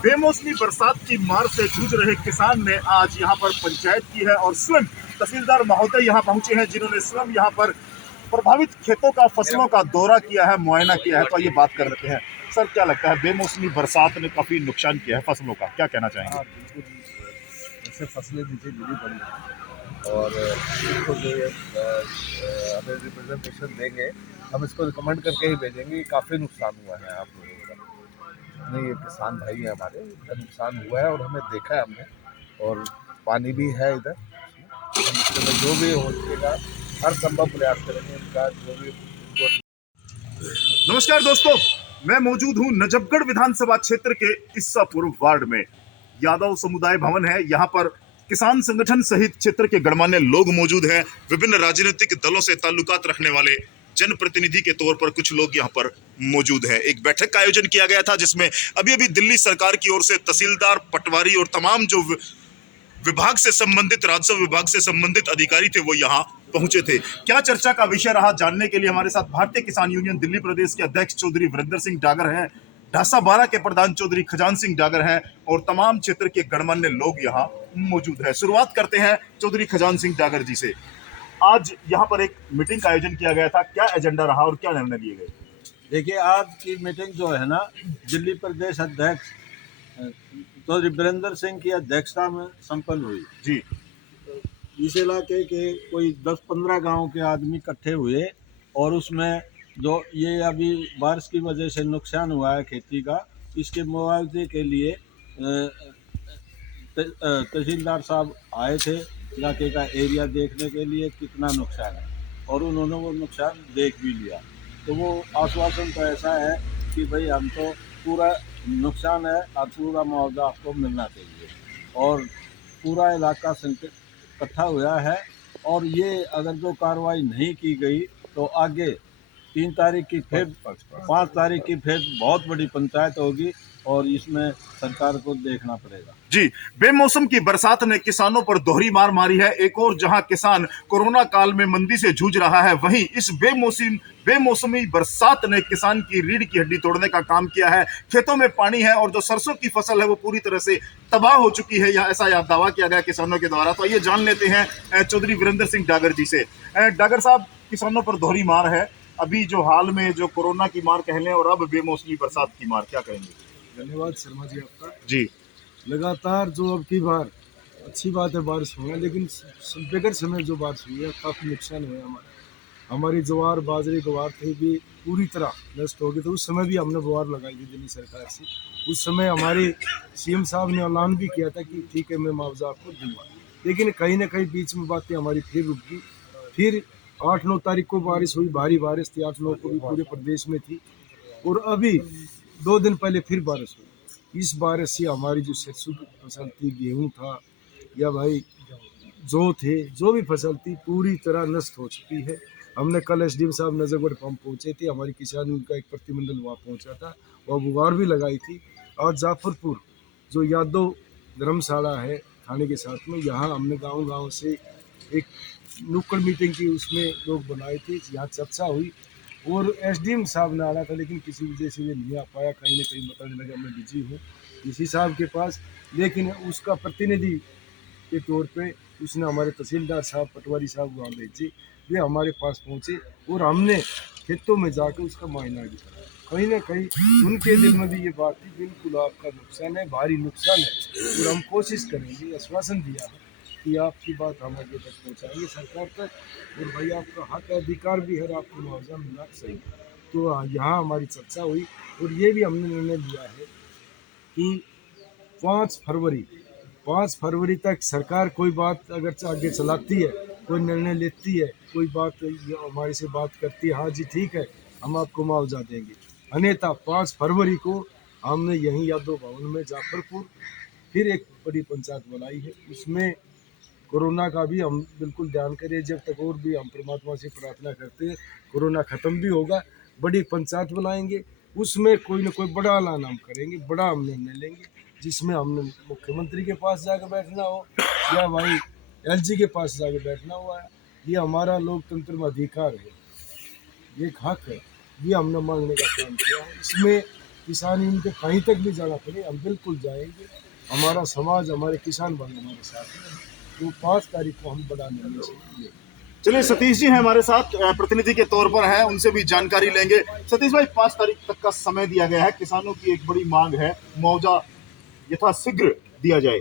बेमौसमी बरसात की मार से जूझ रहे किसान ने आज यहाँ पर पंचायत की है और स्वयं तहसीलदार महोदय यहाँ पहुंचे हैं, जिन्होंने स्वयं यहाँ पर प्रभावित खेतों का, फसलों का दौरा किया है, मुआयना किया है। तो ये बात कर लेते हैं। सर, क्या लगता है, बेमौसमी बरसात ने काफी नुकसान किया है फसलों का, क्या कहना चाहेंगे? हाँ, बिल्कुल। जैसे फसलें नीचे गिरी पड़ी हैं और इसको जो हमें रिप्रेजेंटेशन देंगे, हम इसको रिकमेंड करके ही भेजेंगे कि काफ़ी नुकसान हुआ है आप लोगों का। नहीं, ये किसान भाई है हमारे, इनका नुकसान हुआ है और हमें देखा है हमने, और पानी भी है इधर। हम इसके लिए जो भी हो सकेगा हर संभव प्रयास करेंगे, इनका जो भी नमस्कार दोस्तों, मैं मौजूद हूं नजफगढ़ विधानसभा क्षेत्र के ईसापुर वार्ड में। यादव समुदाय भवन है। यहाँ पर किसान संगठन सहित क्षेत्र के गणमान्य लोग मौजूद हैं। विभिन्न राजनीतिक दलों से ताल्लुकात रखने वाले जनप्रतिनिधि के तौर पर कुछ लोग यहाँ पर मौजूद हैं। एक बैठक का आयोजन किया गया था, जिसमें अभी अभी दिल्ली सरकार की ओर से तहसीलदार, पटवारी और तमाम जो विभाग से संबंधित, राजस्व विभाग से संबंधित अधिकारी थे, वो यहाँ पहुंचे थे। क्या चर्चा का विषय रहा, जानने के लिए हमारे साथ भारतीय किसान यूनियन दिल्ली प्रदेश के अध्यक्ष चौधरी वीरेंद्र सिंह डागर हैं, ढासा 12 के प्रधान चौधरी खजान सिंह डागर हैं और तमाम क्षेत्र के गणमान्य लोग यहाँ मौजूद हैं। शुरुआत करते हैं चौधरी खजान सिंह डागर जी से। आज यहाँ पर एक मीटिंग का आयोजन किया गया था, क्या एजेंडा रहा और क्या निर्णय लिए गए? देखिए, आज की मीटिंग जो है ना, दिल्ली प्रदेश अध्यक्ष चौधरी वीरेंद्र सिंह की अध्यक्षता में संपन्न हुई जी। इस इलाके के कोई 10-15 गांव के आदमी इकट्ठे हुए और उसमें जो ये अभी बारिश की वजह से नुकसान हुआ है खेती का, इसके मुआवजे के लिए तहसीलदार साहब आए थे इलाके का एरिया देखने के लिए कितना नुकसान है, और उन्होंने वो नुकसान देख भी लिया। तो वो आश्वासन तो ऐसा है कि भाई हम तो पूरा नुकसान है और पूरा मुआवजा आपको मिलना चाहिए, और पूरा इलाका संकट इकट्ठा हुआ है। और ये अगर जो कार्रवाई नहीं की गई तो आगे 3 तारीख की फिर 5 तारीख की फिर बहुत बड़ी पंचायत होगी और इसमें सरकार को देखना पड़ेगा। जी, बेमौसम की बरसात ने किसानों पर दोहरी मार मारी है। एक और जहां किसान कोरोना काल में मंदी से जूझ रहा है, वहीं इस बेमौसमी बरसात ने किसान की रीढ़ की हड्डी तोड़ने का काम किया है। खेतों में पानी है और जो सरसों की फसल है वो पूरी तरह से तबाह हो चुकी है, या ऐसा दावा किया गया किसानों के द्वारा। तो ये जान लेते हैं चौधरी वीरेंद्र सिंह डागर जी से। डागर साहब, किसानों पर दोहरी मार है, अभी जो हाल में जो कोरोना की मार कह लें और अब बेमौसमी बरसात की मार, क्या कहेंगे? धन्यवाद शर्मा जी आपका। जी। लगातार जो अब की बार अच्छी बात है बारिश हुआ, लेकिन बगैर समय जो बारिश हुई है काफ़ी नुकसान हुआ हमारी ज्वार, बाजरे, ग्वार थे भी पूरी तरह नष्ट हो गई। तो उस समय भी हमने गुहार लगाई थी दिल्ली सरकार से। उस समय हमारे सीएम साहब ने ऐलान भी किया था कि ठीक है, मैं मुआवजा आपको दूंगा, लेकिन कहीं ना कहीं बीच में बातें हमारी फिर रुक गई। फिर 8-9 तारीख को बारिश हुई, भारी बारिश थी, 8-9 को भी पूरे प्रदेश में थी, और अभी 2 दिन पहले फिर बारिश हुई। इस बारिश से हमारी जो सरसों की फसल थी, गेहूं था, या भाई जो थे, जो भी फसल थी, पूरी तरह नष्ट हो चुकी है। हमने कल एसडीएम साहब नजफगढ़ पंप पहुंचे थे, हमारी किसान का एक प्रतिनिधिमंडल वहाँ पहुंचा था, वह गुहार भी लगाई थी। और जाफरपुर जो यादव धर्मशाला है थाने के साथ में, यहाँ हमने गाँव से एक नुक्कड़ मीटिंग की, उसमें लोग बनाए थे, यहाँ चर्चा हुई और एसडीएम साहब ने आना था, लेकिन किसी वजह से ये नहीं आ पाया। कहीं ना कहीं बताने लगा मैं बिजी हूँ इसी साहब के पास, लेकिन उसका प्रतिनिधि के तौर पे उसने हमारे तहसीलदार साहब, पटवारी साहब वहाँ भेजे, वे हमारे पास पहुँचे और हमने खेतों में जाकर उसका मुआयना भी करा। कहीं ना कहीं उनके दिल में भी ये बात थी, बिल्कुल आपका नुकसान है, भारी नुकसान है, और हम कोशिश करेंगे, आश्वासन दिया है कि आपकी बात हम आगे तक पहुँचाएंगे सरकार तक, और भाई आपका हक अधिकार भी है, आपको मुआवजा मिलना चाहिए। तो यहाँ हमारी चर्चा हुई और ये भी हमने निर्णय लिया है कि 5 फरवरी तक सरकार कोई बात अगर आगे चलाती है, कोई निर्णय लेती है, कोई बात हमारे से बात करती है, हाँ जी ठीक है हम आपको मुआवजा देंगे, अन्यथा 5 फरवरी को हमने यहीं यादव भवन में जाफरपुर फिर एक बड़ी पंचायत बनाई है। उसमें कोरोना का भी हम बिल्कुल ध्यान करें, जब तक, और भी हम परमात्मा से प्रार्थना करते हैं कोरोना ख़त्म भी होगा, बड़ी पंचायत बनाएंगे, उसमें कोई ना कोई बड़ा ऐलान हम करेंगे, बड़ा हम निर्णय लेंगे, जिसमें हमने मुख्यमंत्री के पास जाकर बैठना हो या भाई एलजी के पास जाकर बैठना हुआ है। ये हमारा लोकतंत्र में अधिकार है, ये एक हक है, ये हमने मांगने का काम किया है। इसमें किसान इनके कहीं तक भी जाना पड़े हम बिल्कुल जाएंगे। हमारा समाज हमारे किसान भाई हमारे साथ हैं। वो 5 तारीख को हम बड़ा निर्णय लेंगे। चलिए, सतीश जी हैं हमारे साथ, प्रतिनिधि के तौर पर हैं, उनसे भी जानकारी लेंगे। सतीश भाई, 5 तारीख तक का समय दिया गया है, किसानों की एक बड़ी मांग है, मुआवजा यथाशीघ्र दिया जाए।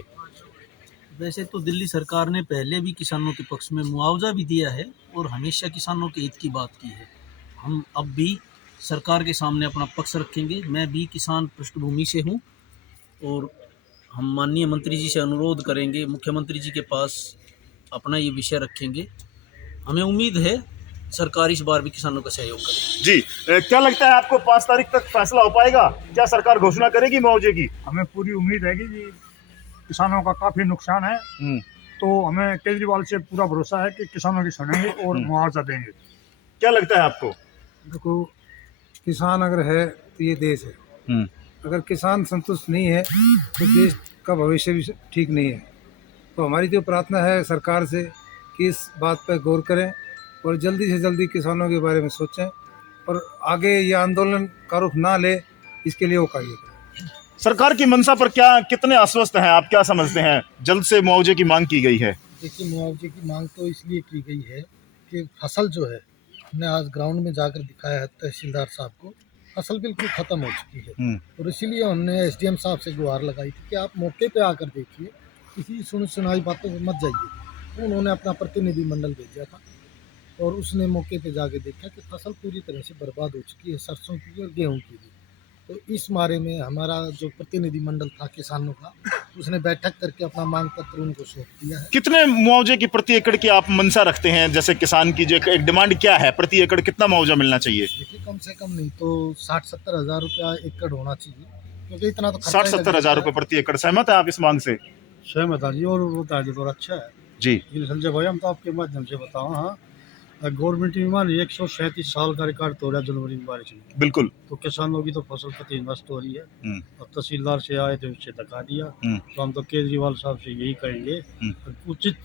वैसे तो दिल्ली सरकार ने पहले भी किसानों के पक्ष में मुआवजा भी दिया है और हमेशा किसानों के हित की बात की है। हम अब भी सरकार के सामने अपना पक्ष रखेंगे। मैं भी किसान पृष्ठभूमि से हूँ और हम माननीय मंत्री जी से अनुरोध करेंगे, मुख्यमंत्री जी के पास अपना ये विषय रखेंगे। हमें उम्मीद है सरकार इस बार भी किसानों का सहयोग करेगी। जी, क्या लगता है आपको 5 तारीख तक फैसला हो पाएगा? क्या सरकार घोषणा करेगी मुआवजे की? हमें पूरी उम्मीद है कि जी किसानों का काफ़ी नुकसान है, तो हमें केजरीवाल से पूरा भरोसा है कि किसानों की सुनेंगे और मुआवजा देंगे। क्या लगता है आपको? देखो, किसान अगर है तो ये देश है। अगर किसान संतुष्ट नहीं है तो देश का भविष्य भी ठीक नहीं है। तो हमारी जो प्रार्थना है सरकार से कि इस बात पर गौर करें और जल्दी से जल्दी किसानों के बारे में सोचें और आगे ये आंदोलन का रुख ना ले, इसके लिए वो कार्य करें। सरकार की मंशा पर कितने आश्वस्त हैं आप? क्या समझते हैं जल्द से मुआवजे की मांग की गई है? देखिए, मुआवजे की मांग तो इसलिए की गई है कि फसल जो है, हमने आज ग्राउंड में जाकर दिखाया है तहसीलदार साहब को, फसल बिल्कुल ख़त्म हो चुकी है। और इसीलिए हमने एसडीएम साहब से गुहार लगाई थी कि आप मौके पे आकर देखिए, किसी सुनाई बातों पे मत जाइए। तो उन्होंने अपना प्रतिनिधि मंडल भेजा था और उसने मौके पे जाके देखा कि फसल पूरी तरह से बर्बाद हो चुकी है, सरसों की और गेहूँ की भी। तो इस बारे में हमारा जो प्रतिनिधि मंडल था किसानों का, उसने बैठक करके अपना मांग पत्र उनको सौंप दिया है। कितने मुआवजे की प्रति एकड़ की आप मंशा रखते हैं? जैसे किसान की जो एक डिमांड क्या है, प्रति एकड़ कितना मुआवजा मिलना चाहिए? देखिए, कम से कम नहीं तो 60-70 हज़ार रुपया एकड़ होना चाहिए, क्योंकि इतना तो 60-70 हज़ार रुपए प्रति एकड़। सहमत है आप इस मांग से? सहमत है जी, और बता दे तो अच्छा है जी संजय भाई। हम तो आपके माध्यम से बताओ, हाँ, गवर्नमेंट में मान 137 साल का रिकॉर्ड तोड़ा है जनवरी में बारिश में। बिल्कुल। तो किसानों की तो फसल कतई नष्ट हो रही है और तहसीलदार से आए थे, उससे धक्का दिया। तो हम तो केजरीवाल साहब से यही कहेंगे, उचित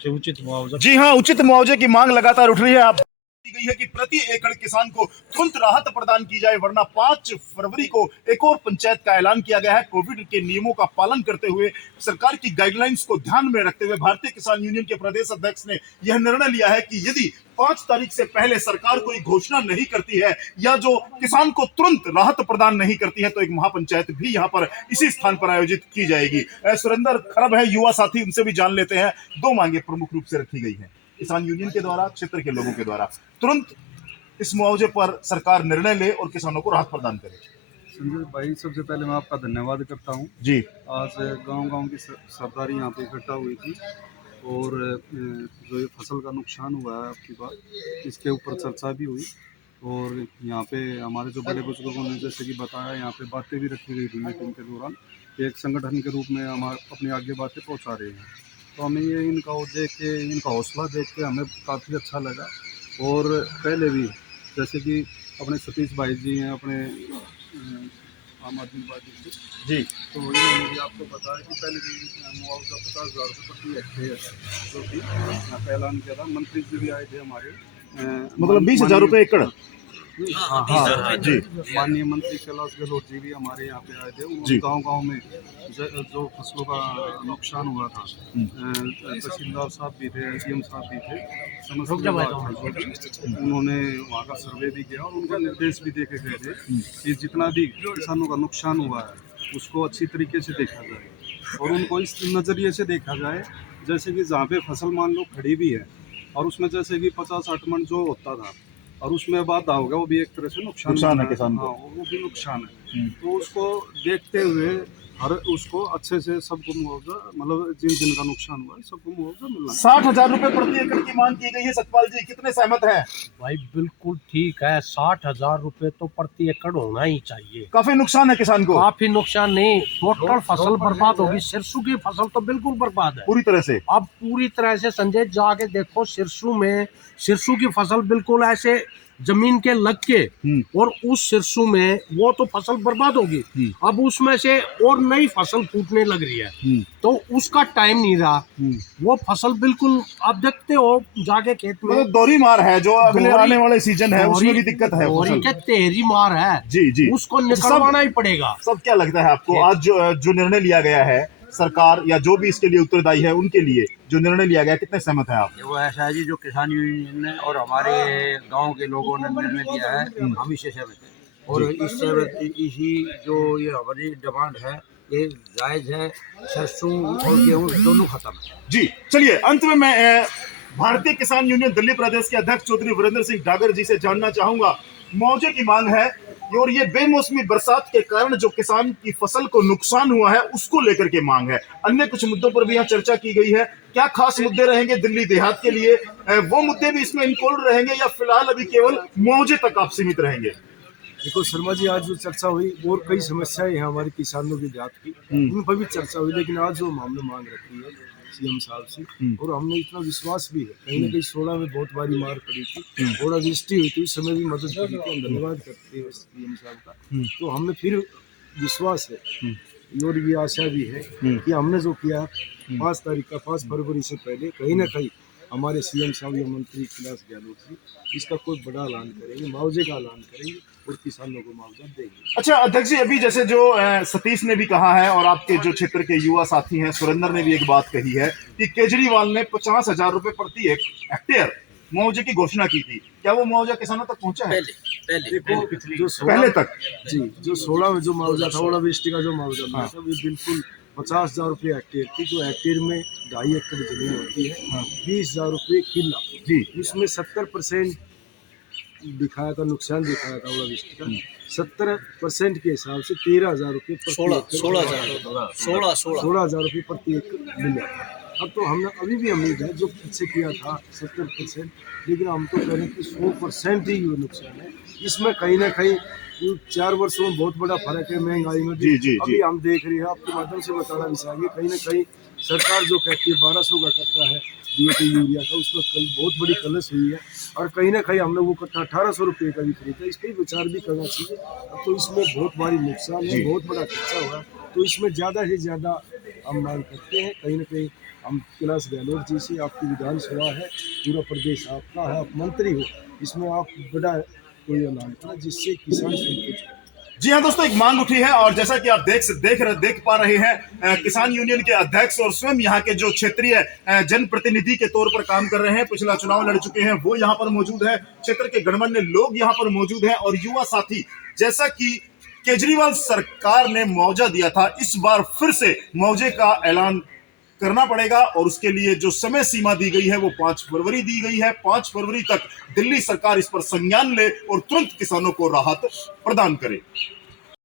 से उचित मुआवजा। जी हाँ, उचित मुआवजे की मांग लगातार उठ रही है। आप गई है कि प्रति एकड़ किसान को तुरंत राहत प्रदान की जाए, वरना 5 फरवरी को एक और पंचायत का ऐलान किया गया है। कोविड के नियमों का पालन करते हुए, सरकार की गाइडलाइंस को ध्यान में रखते हुए भारतीय किसान यूनियन के प्रदेश अध्यक्ष ने यह निर्णय लिया है कि यदि 5 तारीख से पहले सरकार कोई घोषणा नहीं करती है या जो किसान को तुरंत राहत प्रदान नहीं करती है, तो एक महापंचायत भी यहाँ पर इसी स्थान पर आयोजित की जाएगी। सुरेंद्र खरब है युवा साथी, उनसे भी जान लेते हैं। 2 मांगे प्रमुख रूप से रखी गई है किसान यूनियन के द्वारा, क्षेत्र के लोगों के द्वारा। तुरंत इस मुआवजे पर सरकार निर्णय ले और किसानों को राहत प्रदान करे। संजय भाई, सबसे पहले मैं आपका धन्यवाद करता हूं। जी, आज गांव-गांव की सरदारी यहाँ पे इकट्ठा हुई थी और जो ये फसल का नुकसान हुआ है आपकी बात, इसके ऊपर चर्चा भी हुई और यहाँ पे हमारे जो बड़े बुजुर्गों ने जैसे कि बताया, यहाँ पे बातें भी रखी गई थी मीटिंग के दौरान। एक संगठन के रूप में हम अपनी आगे बातें पहुँचा रहे हैं। तो हमें ये इनका देख के, इनका हौसला देख के हमें काफ़ी अच्छा लगा। और पहले भी जैसे कि अपने सतीश भाई जी हैं अपने आम आदमी पार्टी से जी, तो इन्होंने भी आपको बताया कि पहले भी मुआवजा 50,000 रुपये प्रति हेक्टेयर जो कि यहाँ पे ऐलान किया था। मंत्री जी भी आए थे हमारे, मतलब 20,000 रुपए एकड़। हाँ हाँ जी, माननीय मंत्री कैलाश गहलोत जी भी हमारे यहाँ पे आए थे। उन्होंने गांव-गांव में जो फसलों का नुकसान हुआ था, तहसीलदार साहब भी थे, एसडीएम साहब भी थे, समस्त उन्होंने वहाँ का सर्वे भी किया और उनका निर्देश भी दे के गए थे कि जितना भी किसानों का नुकसान हुआ है उसको अच्छी तरीके से देखा जाए और उनको इस नज़रिए से देखा जाए जैसे कि जहाँ पे फसल मान लो खड़ी भी है और उसमें जैसे कि 50-60 मन जो होता था और उसमें बाधा हो गया, वो भी एक तरह से नुकसान है किसान को। हाँ, वो भी नुकसान है। तो उसको देखते हुए हर उसको अच्छे से सबको मुआवजा, मतलब जिन जिन का नुकसान हुआ है सबको मुआवजा मिलना। 60,000 रुपए प्रति एकड़ की मांग की गई है। सतपाल जी, कितने सहमत हैं? भाई बिल्कुल ठीक है, 60,000 रुपए तो प्रति एकड़ होना ही चाहिए। काफी नुकसान है किसान को। काफी नुकसान नहीं, टोटल फसल बर्बाद होगी। सिरसू की फसल तो बिल्कुल बर्बाद है पूरी तरह से। अब पूरी तरह से संजय जाके देखो, सिरसू की फसल बिल्कुल ऐसे जमीन के लग के और उस सिरसों में वो तो फसल बर्बाद होगी, अब उसमें से और नई फसल फूटने लग रही है, तो उसका टाइम नहीं रहा। वो फसल बिल्कुल आप देखते हो जाके खेत में मतलब दोहरी मार है जो अगले आने वाले सीजन है उसमें भी दिक्कत है। दोहरी के तेरी मार है जी जी, उसको निकलवाना ही पड़ेगा। सब क्या लगता है आपको आज जो निर्णय लिया गया है सरकार या जो भी इसके लिए उत्तरदायी है उनके लिए जो निर्णय लिया गया, कितने सहमत हैं आप? वो ऐसा है जी, जो किसान यूनियन ने और हमारे गांव के लोगों ने निर्णय लिया है, हम इससे सहमत हैं। और इसी जो ये हमारी डिमांड है ये जायज़ है। सरसों और गेहूँ दोनों खत्म है जी। चलिए अंत में मैं भारतीय किसान यूनियन दिल्ली प्रदेश के अध्यक्ष चौधरी वीरेंद्र सिंह डागर जी से जानना चाहूंगा, मुआवजे की मांग है और ये बेमौसमी बरसात के कारण जो किसान की फसल को नुकसान हुआ है उसको लेकर के मांग है। अन्य कुछ मुद्दों पर भी यहाँ चर्चा की गई है। क्या खास मुद्दे रहेंगे दिल्ली देहात के लिए, वो मुद्दे भी इसमें इंक्लूड रहेंगे या फिलहाल अभी केवल मुआवजे तक आप सीमित रहेंगे? देखो शर्मा जी, आज जो चर्चा हुई और कई समस्याएं हैं हमारे किसानों की देहात की, उन पर भी चर्चा हुई, लेकिन आज जो हमने मांग रखी है सीएम साहब से, और हमने इतना विश्वास भी है, कहीं ना कहीं 16 में बहुत बारी मार पड़ी थी, थोड़ा दृष्टि हुई थी, उस समय भी मदद करी थी, हम धन्यवाद करते हैं सीएम साहब का। तो हमें फिर विश्वास है और ये आशा भी है कि हमने जो किया 5 तारीख का 5 फरवरी से पहले कहीं ना कहीं हमारे सीएम साहब या मंत्री कैलाश गहलोत जी इसका कोई बड़ा ऐलान करेंगे, मुआवजे का ऐलान करेंगे और किसानों को मुआवजा देंगे। अच्छा अध्यक्ष जी, अभी जैसे जो सतीश ने भी कहा है और आपके जो क्षेत्र के युवा साथी हैं सुरेंद्र ने भी एक बात कही है कि केजरीवाल ने 50,000 रुपए प्रति हेक्टेयर मुआवजे की घोषणा की थी, क्या वो मुआवजा किसानों तक पहुंचा है? देखो जो पहले तक जी, जो 16 में जो मुआवजा था, ओलावृष्टि का जो मुआवजा मिला था, वो बिल्कुल 50,000 रुपये हेक्टेयर थी, जो हेक्टेयर में 2.5 एकड़ जमीन होती है, 20,000 रुपये किला जी। उसमें 70% दिखाया था, नुकसान दिखाया था ओलावृष्टि का, 70% के हिसाब से 13,000 रुपये 16,000 रुपये प्रति एकड़ मिला। अब तो हमने अभी भी उम्मीद है जो पीछे किया था 70%, लेकिन हम तो कह रहे हैं कि 100% ही ये नुकसान है। इसमें कहीं ना कहीं 4 वर्षों में बहुत बड़ा फर्क है महंगाई में भी। अभी हम देख रहे हैं, आपके माध्यम से बताना भी चाहिए, कहीं ना कहीं सरकार जो कहती है 1200 का कट्टा है DAP यूरिया का, उसमें कल बहुत बड़ी कलश हुई है, और कहीं ना कहीं हमने वो कट्टा 1800 रुपये का भी खरीदा। इस पर विचार भी करना चाहिए। अब तो इसमें बहुत भारी नुकसान है, बहुत बड़ा खर्चा हुआ, तो इसमें ज़्यादा से ज़्यादा हम मांग करते हैं। कहीं ना कहीं हम कैलाश गहलोत जी से, आपकी विधानसभा है, पूरा प्रदेश आपका है, आप मंत्री हो, इसमें आप बड़ा कोई ऐलान करें जिससे किसान संतुष्ट हो। जी हाँ दोस्तों, एक मांग उठी है और जैसा कि आप देख पा रहे हैं किसान यूनियन के अध्यक्ष और स्वयं यहाँ के जो क्षेत्रीय जनप्रतिनिधि के तौर पर काम कर रहे हैं, पिछला चुनाव लड़ चुके हैं, वो यहाँ पर मौजूद है, क्षेत्र के गणमान्य लोग यहाँ पर मौजूद हैं और युवा साथी। जैसा कि केजरीवाल सरकार ने मुआवजा दिया था, इस बार फिर से मुआवजे का ऐलान करना पड़ेगा और उसके लिए जो समय सीमा दी गई है वो 5 फरवरी दी गई है। 5 फरवरी तक दिल्ली सरकार इस पर संज्ञान ले और तुरंत किसानों को राहत प्रदान करे।